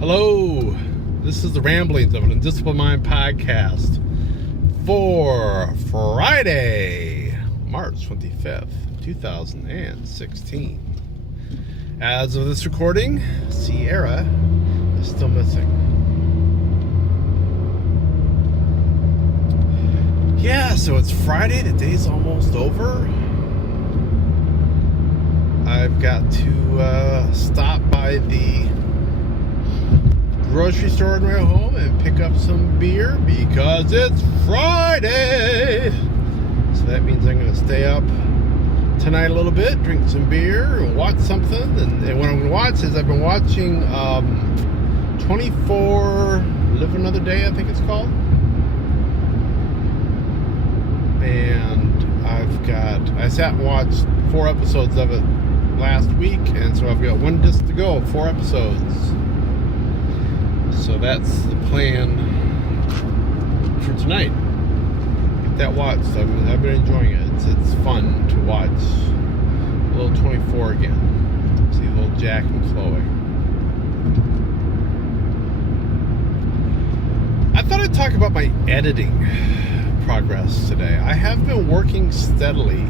Hello, this is the Ramblings of an Undisciplined Mind podcast for Friday, March 25th, 2016. As of this recording, Sierra is still missing. Yeah, so it's Friday, the day's almost over. I've got to stop by the grocery store on the way home and pick up some beer because it's Friday. So that means I'm going to stay up tonight a little bit, drink some beer, and watch something. And what I'm going to watch is I've been watching 24 Live Another Day, I think it's called. And I sat and watched 4 episodes of it last week, and so I've got one disc to go, 4 episodes. So that's the plan for tonight. Get that watched. I've been enjoying it. It's fun to watch little 24 again. See little Jack and Chloe. I thought I'd talk about my editing progress today. I have been working steadily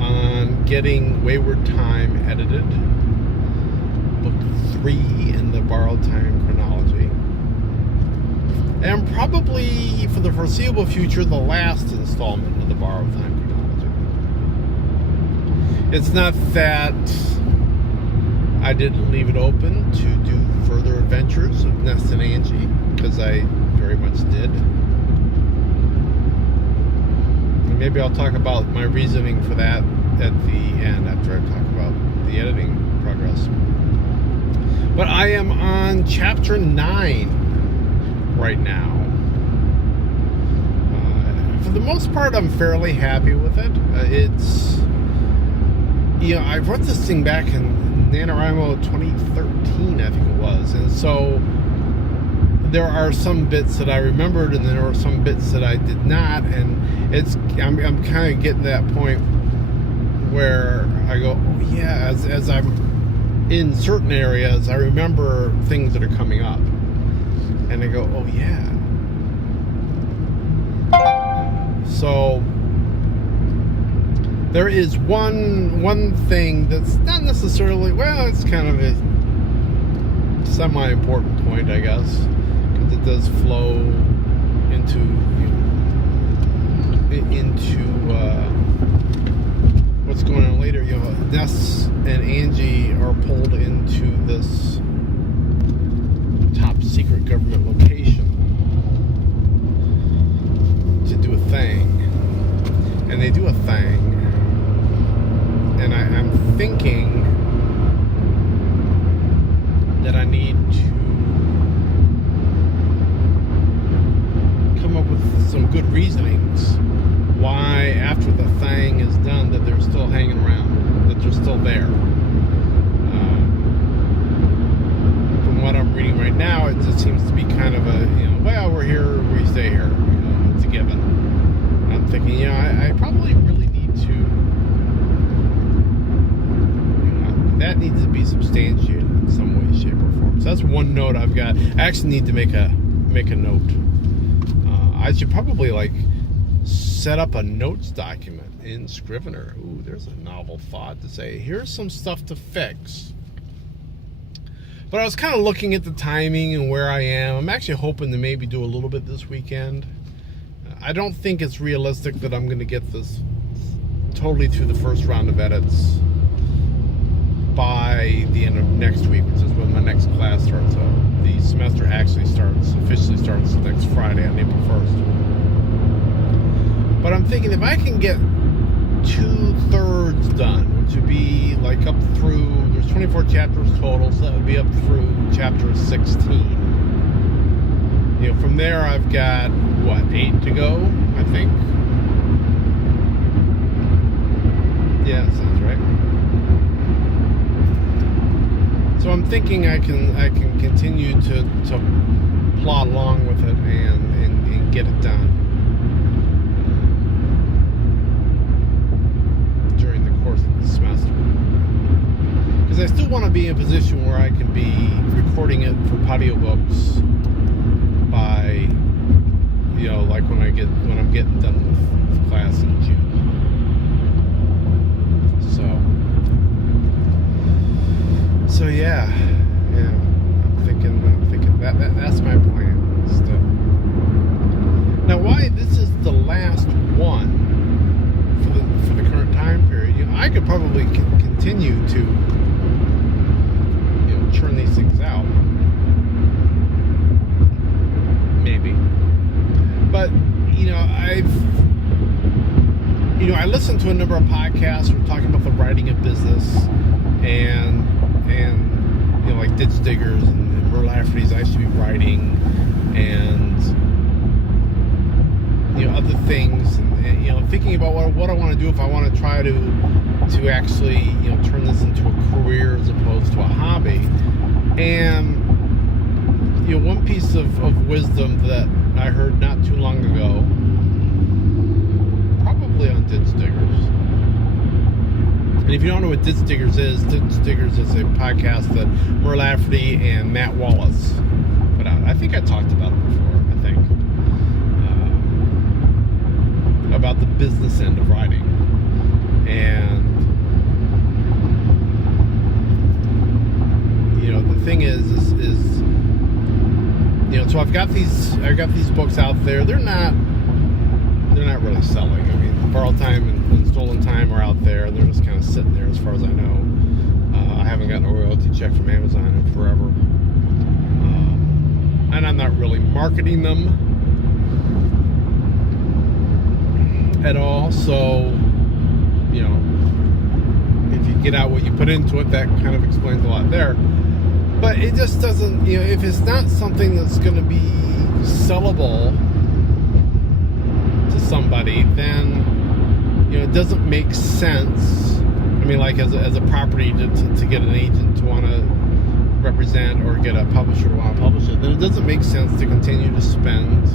on getting Wayward Time edited. Book 3 in the Borrowed Time Chronology. And probably for the foreseeable future, the last installment of the Borrowed Time Chronology. It's not that I didn't leave it open to do further adventures of Ness and Angie, because I very much did. And maybe I'll talk about my reasoning for that at the end after I talk about the editing progress. But I am on chapter 9 right now. For the most part, I'm fairly happy with it. I wrote this thing back in NaNoWriMo 2013, I think it was. And so there are some bits that I remembered, and there are some bits that I did not. And I'm kind of getting to that point where I go, oh yeah, as I'm in certain areas, I remember things that are coming up, and I go, oh yeah. So there is one thing that's not necessarily, well, it's kind of a semi-important point, I guess, because it does flow into what's going on later. Ness and Angie are pulled into this top secret government location to do a thing, and they do a thing, and I'm thinking that I need to come up with some good reasonings why, after the thing is done, that they're still hanging around, that they're still there. From what I'm reading right now, it just seems to be kind of a, well, we're here, we stay here. It's a given. And I'm thinking, I probably really need to, that needs to be substantiated in some way, shape, or form. So that's one note I've got. I actually need to make a note. I should probably, set up a notes document in Scrivener. Ooh, there's a novel thought to say, here's some stuff to fix. But I was kind of looking at the timing and where I am. I'm actually hoping to maybe do a little bit this weekend. I don't think it's realistic that I'm going to get this totally through the first round of edits by the end of next week, which is when my next class starts. The semester actually officially starts next Friday on April 1st. But I'm thinking if I can get 2/3 done, which would be up through, there's 24 chapters total, so that would be up through chapter 16. From there I've got, 8 to go, I think. Yeah, that sounds right. So I'm thinking I can continue to plod along with it and get it done. During the course of the semester. because I still want to be in a position where I can be recording it for audiobooks by, like when I'm getting done with class in June. So yeah, I'm thinking that's my plan still. Now, why this is the last one for the current time period, I could probably continue to churn these things out, maybe. But I listened to a number of podcasts who were talking about the writing of business and like Ditch Diggers and Merle Lafferty's I Should Be Writing and other things, and thinking about what I want to do, if I want to try to actually turn this into a career as opposed to a hobby. And one piece of wisdom that I heard not too long ago, probably on Ditch Diggers. And if you don't know what Ditch Diggers is a podcast that Merle Lafferty and Matt Wallace put out. I think I talked about it before, about the business end of writing. And the thing is so I've got these books out there. They're not really selling. I mean, Borrowed Time and Stolen Time are out there. They're just kind of sitting there, as far as I know. I haven't gotten a royalty check from Amazon in forever, and I'm not really marketing them at all. So, if you get out what you put into it, that kind of explains a lot there. But it just doesn't, if it's not something that's going to be sellable to somebody, then, it doesn't make sense. I mean, like as a property to get an agent to want to represent or get a publisher to want to publish it, then it doesn't make sense to continue to spend,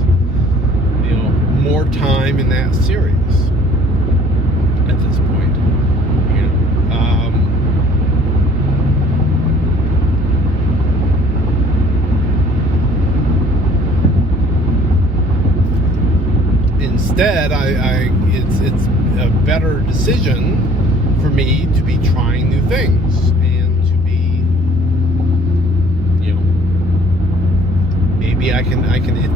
more time in that series at this point. Instead, it's a better decision for me to be trying new things and to be, maybe I can hit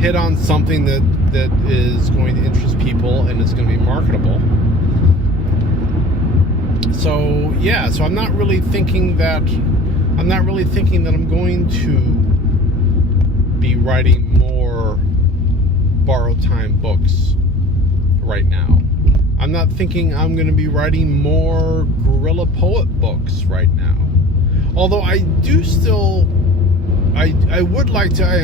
hit on something that is going to interest people and it's going to be marketable. So I'm not really thinking that I'm going to be writing more Borrowed Time books right now. I'm not thinking I'm going to be writing more guerrilla poet books right now. Although I do still, I would like to. I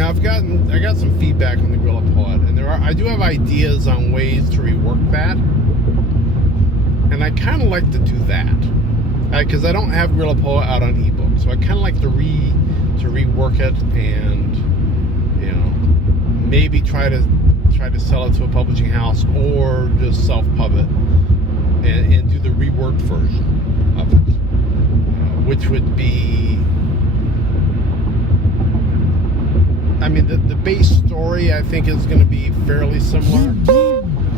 got some feedback on the guerrilla poet, and I do have ideas on ways to rework that, and I kind of like to do that because I don't have guerrilla poet out on ebook, so I kind of like to rework it and maybe try to sell it to a publishing house or just self-pub it and do the reworked version of it, which would be, I mean, the base story I think is going to be fairly similar,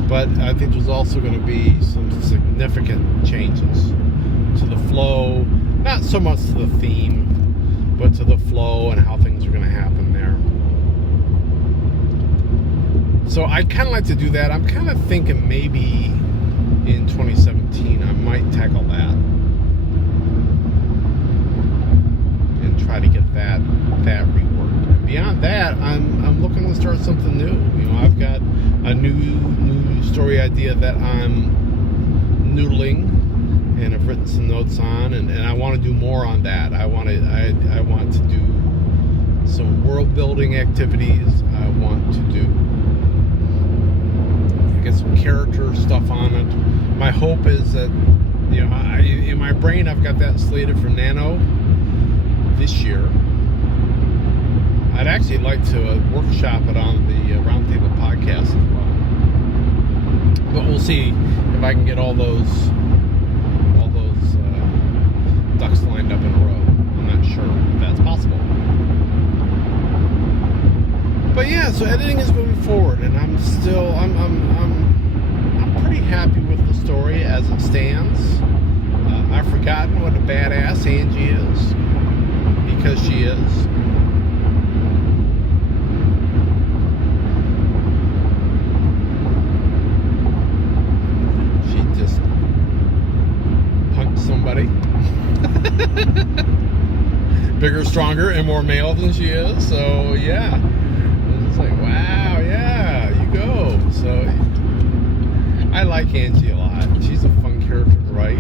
but I think there's also going to be some significant changes to the flow, not so much to the theme, but to the flow and how things are going to happen there. So I kind of like to do that. I'm kind of thinking maybe in 2017 I might tackle that and try to get that reworked. And beyond that, I'm looking to start something new. I've got a new story idea that I'm noodling and I've written some notes on, and I want to do more on that. I want to do some world building activities. I want to do some character stuff on it. My hope is that in my brain I've got that slated for Nano this year. I'd actually like to workshop it on the Roundtable podcast as well, but we'll see if I can get all those So editing is moving forward, and I'm pretty happy with the story as it stands. I've forgotten what a badass Angie is, because she is. She just punched somebody. Bigger, stronger, and more male than she is. So yeah, it's like, wow, yeah, you go. So I like Angie a lot. She's a fun character to write.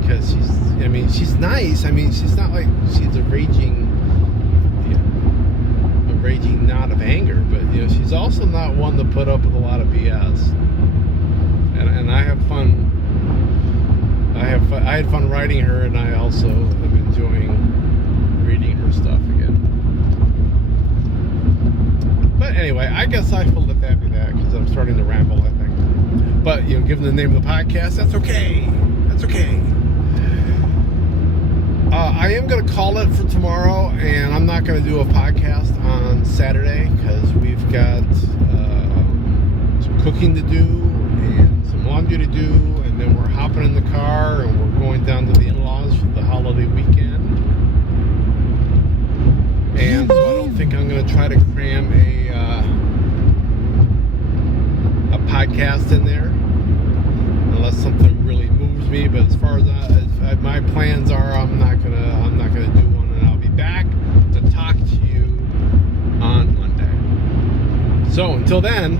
Because she's nice. She's not like she's a raging knot of anger, but she's also not one to put up with a lot of BS. And I have fun. I had fun writing her, and I also am enjoying reading her stuff again. But anyway, I guess I will let that be that, because I'm starting to ramble, I think. But given the name of the podcast, that's okay. That's okay. I am going to call it for tomorrow, and I'm not going to do a podcast on Saturday because we've got some cooking to do and some laundry to do, and then we're hopping in the car and we're going down to the in-laws for the holiday weekend. And so I don't think I'm going to try to cram a podcast in there unless something really moves me. But as far as my plans are, I'm not gonna do one, and I'll be back to talk to you on Monday. So until then,